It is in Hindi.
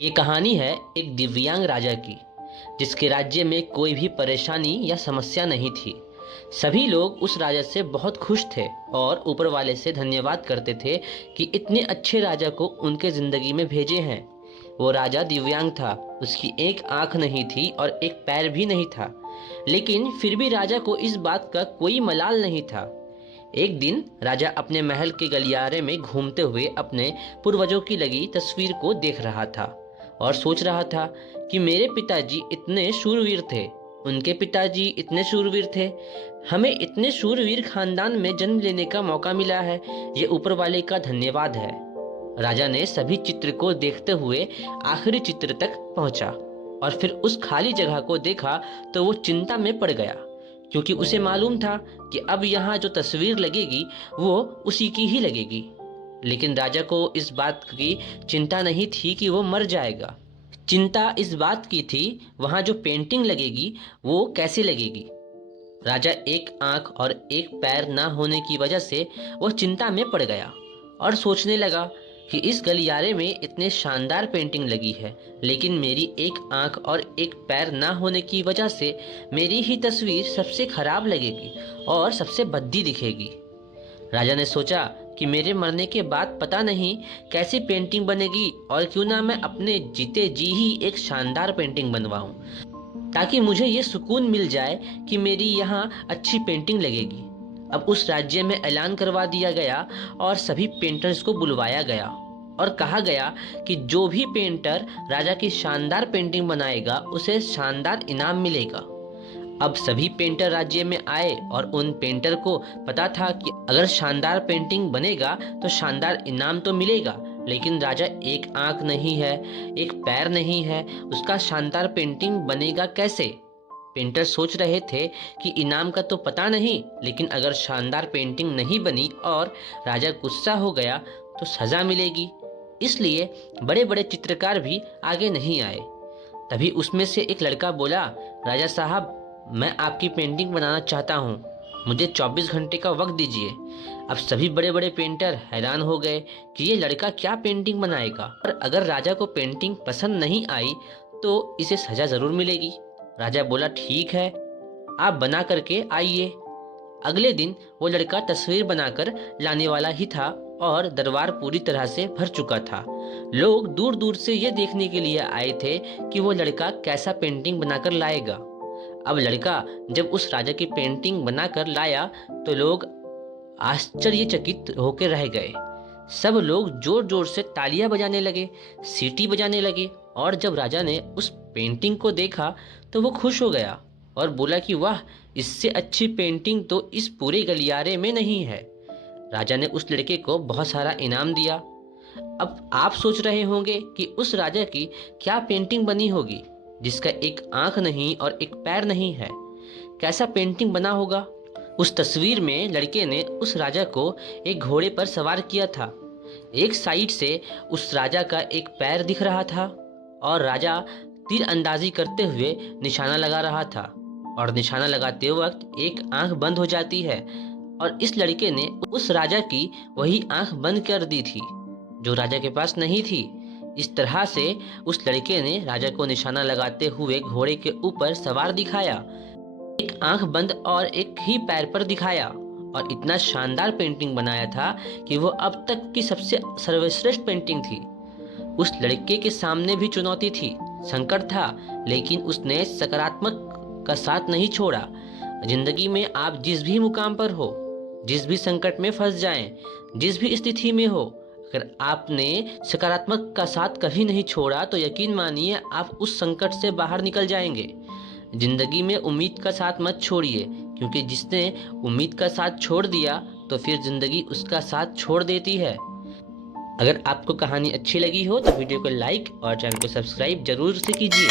ये कहानी है एक दिव्यांग राजा की, जिसके राज्य में कोई भी परेशानी या समस्या नहीं थी। सभी लोग उस राजा से बहुत खुश थे और ऊपर वाले से धन्यवाद करते थे कि इतने अच्छे राजा को उनके ज़िंदगी में भेजे हैं। वो राजा दिव्यांग था, उसकी एक आँख नहीं थी और एक पैर भी नहीं था, लेकिन फिर भी राजा को इस बात का कोई मलाल नहीं था। एक दिन राजा अपने महल के गलियारे में घूमते हुए अपने पूर्वजों की लगी तस्वीर को देख रहा था और सोच रहा था कि मेरे पिताजी इतने शूरवीर थे, उनके पिताजी इतने शूरवीर थे, हमें इतने शूरवीर खानदान में जन्म लेने का मौका मिला है। ये ऊपर वाले का धन्यवाद है। राजा ने सभी चित्र को देखते हुए आखिरी चित्र तक पहुंचा और फिर उस खाली जगह को देखा तो वो चिंता में पड़ गया, क्योंकि उसे मालूम था कि अब यहाँ जो तस्वीर लगेगी वो उसी की ही लगेगी। लेकिन राजा को इस बात की चिंता नहीं थी कि वो मर जाएगा। चिंता इस बात की थी वहाँ जो पेंटिंग लगेगी वो कैसे लगेगी। राजा एक आंख और एक पैर ना होने की वजह से वो चिंता में पड़ गया और सोचने लगा कि इस गलियारे में इतने शानदार पेंटिंग लगी है, लेकिन मेरी एक आंख और एक पैर ना होने की वजह से मेरी ही तस्वीर सबसे खराब लगेगी और सबसे भद्दी दिखेगी। राजा ने सोचा कि मेरे मरने के बाद पता नहीं कैसी पेंटिंग बनेगी और क्यों ना मैं अपने जीते जी ही एक शानदार पेंटिंग बनवाऊं, ताकि मुझे ये सुकून मिल जाए कि मेरी यहाँ अच्छी पेंटिंग लगेगी। अब उस राज्य में ऐलान करवा दिया गया और सभी पेंटर्स को बुलवाया गया और कहा गया कि जो भी पेंटर राजा की शानदार पेंटिंग बनाएगा उसे शानदार इनाम मिलेगा। अब सभी पेंटर राज्य में आए और उन पेंटर को पता था कि अगर शानदार पेंटिंग बनेगा तो शानदार इनाम तो मिलेगा, लेकिन राजा एक आंख नहीं है, एक पैर नहीं है, उसका शानदार पेंटिंग बनेगा कैसे। पेंटर सोच रहे थे कि इनाम का तो पता नहीं, लेकिन अगर शानदार पेंटिंग नहीं बनी और राजा गुस्सा हो गया तो सजा मिलेगी। इसलिए बड़े बड़े चित्रकार भी आगे नहीं आए। तभी उसमें से एक लड़का बोला, राजा साहब, मैं आपकी पेंटिंग बनाना चाहता हूँ, मुझे 24 घंटे का वक्त दीजिए। अब सभी बड़े बड़े पेंटर हैरान हो गए कि ये लड़का क्या पेंटिंग बनाएगा, और अगर राजा को पेंटिंग पसंद नहीं आई तो इसे सजा ज़रूर मिलेगी। राजा बोला, ठीक है, आप बना करके आइए। अगले दिन वो लड़का तस्वीर बनाकर लाने वाला ही था और दरबार पूरी तरह से भर चुका था। लोग दूर दूर से ये देखने के लिए आए थे कि वो लड़का कैसा पेंटिंग बनाकर लाएगा। अब लड़का जब उस राजा की पेंटिंग बनाकर लाया तो लोग आश्चर्यचकित होकर रह गए। सब लोग जोर जोर से तालियां बजाने लगे, सीटी बजाने लगे, और जब राजा ने उस पेंटिंग को देखा तो वो खुश हो गया और बोला कि वाह, इससे अच्छी पेंटिंग तो इस पूरे गलियारे में नहीं है। राजा ने उस लड़के को बहुत सारा इनाम दिया। अब आप सोच रहे होंगे कि उस राजा की क्या पेंटिंग बनी होगी जिसका एक आंख नहीं और एक पैर नहीं है। कैसा पेंटिंग बना होगा। उस तस्वीर में लड़के ने उस राजा को एक घोड़े पर सवार किया था। एक साइड से उस राजा का एक पैर दिख रहा था और राजा तीर अंदाजी करते हुए निशाना लगा रहा था, और निशाना लगाते वक्त एक आंख बंद हो जाती है, और इस लड़के ने उस राजा की वही आंख बंद कर दी थी जो राजा के पास नहीं थी। इस तरह से उस लड़के ने राजा को निशाना लगाते हुए घोड़े के ऊपर सवार दिखाया, एक आंख बंद और एक ही पैर पर दिखाया, और इतना शानदार पेंटिंग बनाया था कि वो अब तक की सबसे सर्वश्रेष्ठ पेंटिंग थी। उस लड़के के सामने भी चुनौती थी, संकट था, लेकिन उसने सकारात्मक का साथ नहीं छोड़ा। जिंदगी में आप जिस भी मुकाम पर हो, जिस भी संकट में फंस जाएं, जिस भी स्थिति में हो, अगर आपने सकारात्मक का साथ कभी नहीं छोड़ा तो यकीन मानिए आप उस संकट से बाहर निकल जाएंगे। जिंदगी में उम्मीद का साथ मत छोड़िए, क्योंकि जिसने उम्मीद का साथ छोड़ दिया तो फिर जिंदगी उसका साथ छोड़ देती है। अगर आपको कहानी अच्छी लगी हो तो वीडियो को लाइक और चैनल को सब्सक्राइब जरूर से कीजिए।